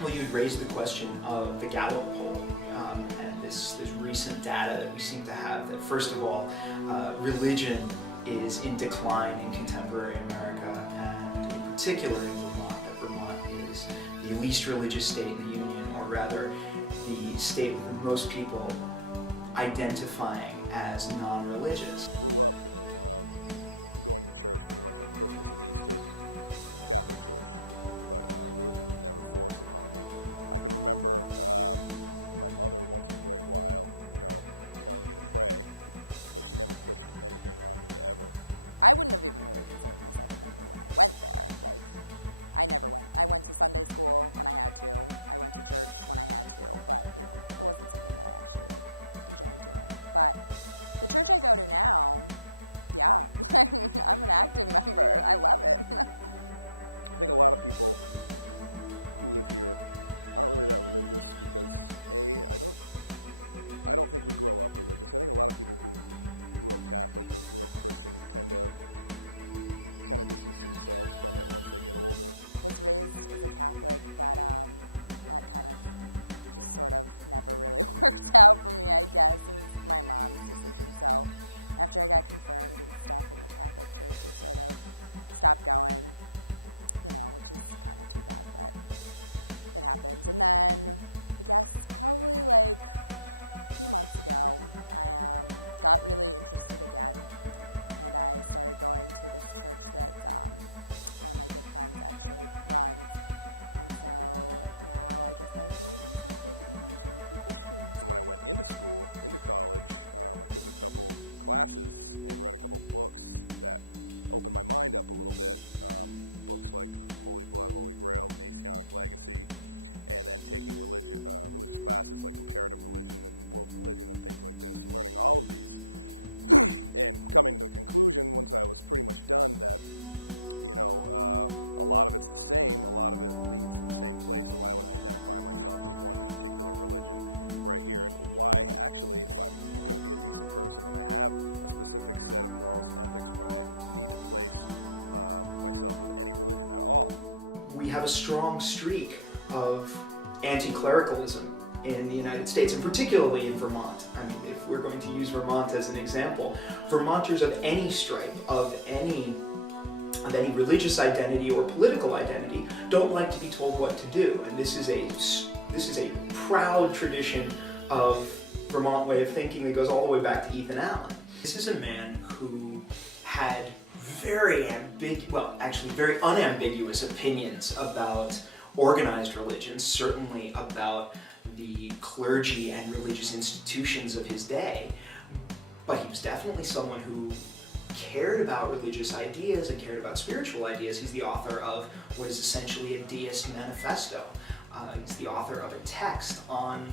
Well, you had raised the question of the Gallup poll and this recent data that we seem to have that, first of all, religion is in decline in contemporary America, and in particular in Vermont, that Vermont is the least religious state in the Union, or rather the state with most people identifying as non-religious. We have a strong streak of anti-clericalism in the United States, and particularly in Vermont. I mean, if we're going to use Vermont as an example, Vermonters of any stripe, of any religious identity or political identity, don't like to be told what to do. And this is a proud tradition of Vermont way of thinking that goes all the way back to Ethan Allen. This is a man who had very unambiguous opinions about organized religions, certainly about the clergy and religious institutions of his day, but he was definitely someone who cared about religious ideas and cared about spiritual ideas. He's the author of what is essentially a deist manifesto. He's the author of a text on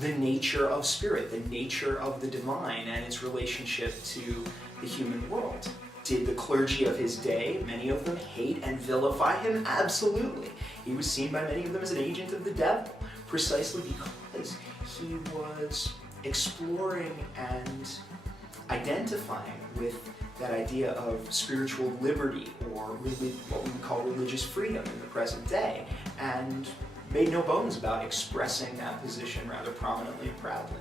the nature of spirit, the nature of the divine, and its relationship to the human world. Did the clergy of his day, many of them, hate and vilify him? Absolutely. He was seen by many of them as an agent of the devil, precisely because he was exploring and identifying with that idea of spiritual liberty, or what we would call religious freedom in the present day, and made no bones about expressing that position rather prominently and proudly.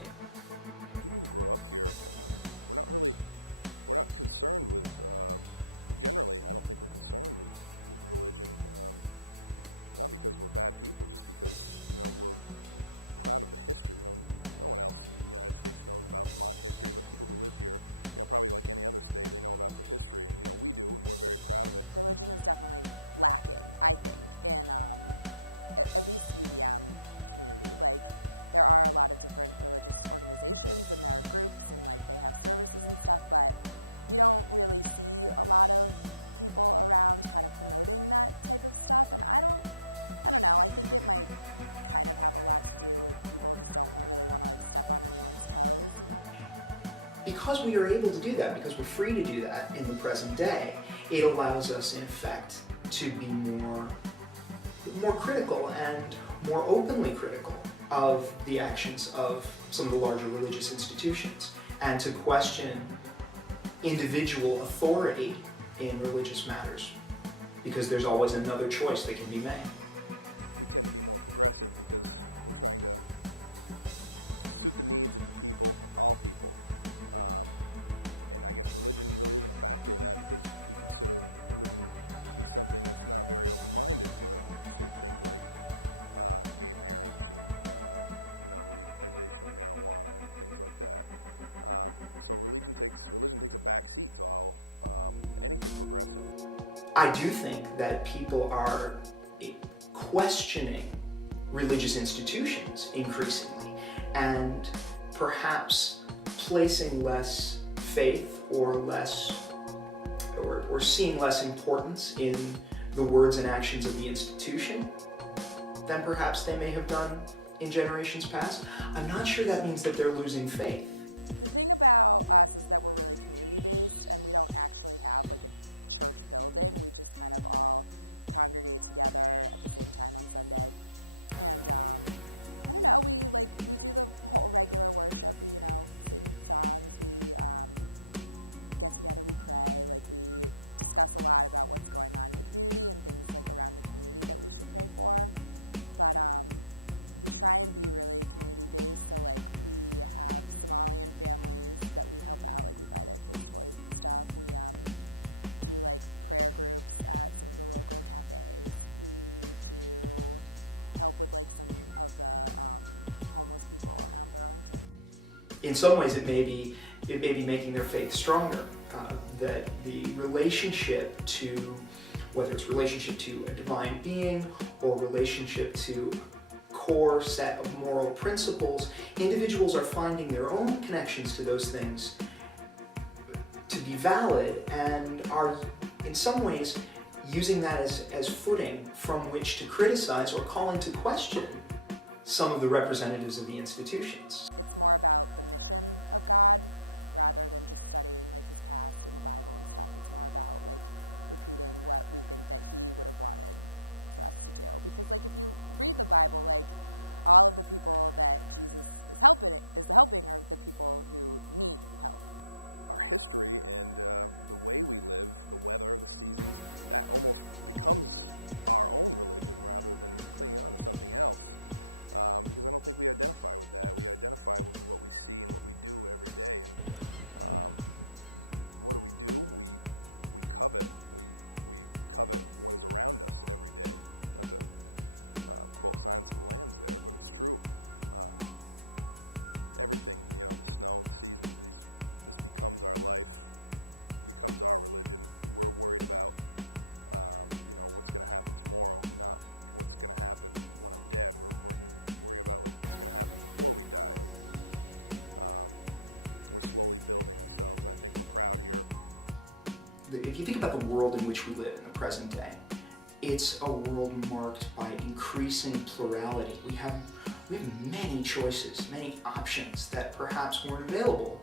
Because we are able to do that, because we're free to do that in the present day, it allows us, in effect, to be more critical and more openly critical of the actions of some of the larger religious institutions, and to question individual authority in religious matters, because there's always another choice that can be made. I do think that people are questioning religious institutions increasingly, and perhaps placing less faith or seeing less importance in the words and actions of the institution than perhaps they may have done in generations past. I'm not sure that means that they're losing faith. In some ways, it may be making their faith stronger. That the relationship to, whether it's relationship to a divine being or relationship to a core set of moral principles, individuals are finding their own connections to those things to be valid, and are in some ways using that as footing from which to criticize or call into question some of the representatives of the institutions. If you think about the world in which we live in the present day, it's a world marked by increasing plurality. We have many choices, many options that perhaps weren't available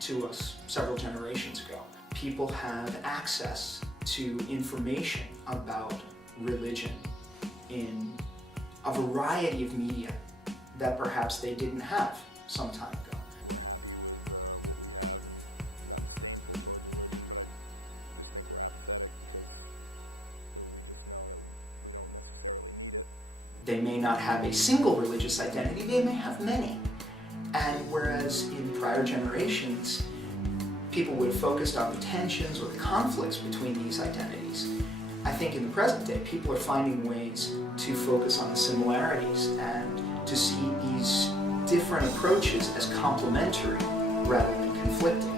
to us several generations ago. People have access to information about religion in a variety of media that perhaps they didn't have some time ago. They may not have a single religious identity, they may have many. And whereas in prior generations, people would have focused on the tensions or the conflicts between these identities, I think in the present day, people are finding ways to focus on the similarities and to see these different approaches as complementary rather than conflicting.